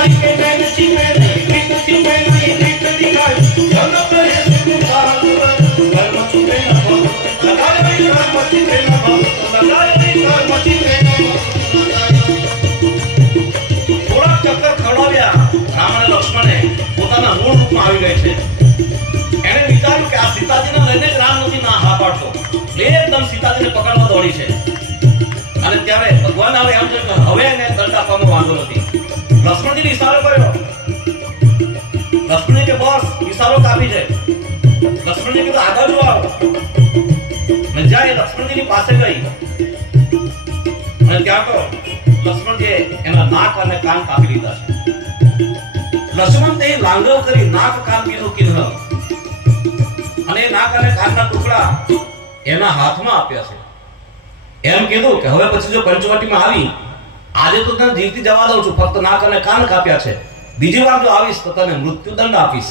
बिहारी के नैन छिपे नहीं प्रीत छिपे नहीं प्रीत दिखाई धन करे सिंह साहब कर्म छिपे न हो लगाए नहीं कर्म छिपे न हो लगाए नहीं कर्म छिपे न हो थोड़ा चक्कर खवડાવ્યા રામ અને લક્ષ્મણે પોતાના મૂળ રૂપમાં આવી ગઈ છે એને વિચાર્યું કે આ સીતાજીને લઈને જ રામ નથી ના હા પાડતો એકદમ સીતાજીને પકડવા દોડી છે અને ત્યારે ભગવાન આવે એમ છે કે હવે એને દંડ આપવામાં વાંધો નથી લક્ષ્મણજીને ઈશારો કર્યો લક્ષ્મણજી કે બસ ઈશારો કાપી છે લક્ષ્મણજી કીધું આગળ જો આવો અને જાય લક્ષ્મણજીની પાસે ગઈ અને ત્યાં તો લક્ષ્મણજીએ એના નાક અને કાન કાપી લીધા છે લક્ષ્મણ તે લાંગવ કરી નાક કાન બીનું ચિહ્ન અને નાક અને કાનના ટુકડા એના હાથમાં આપ્યા છે એમ કીધું કે હવે પછી જો પંચવટીમાં આવી આજે તો તને જીવતી જવા દઉં છું ફક્ત નાક અને કાન કાપ્યા છે બીજી વાર જો આવીશ તો તને મૃત્યુદંડ આપીશ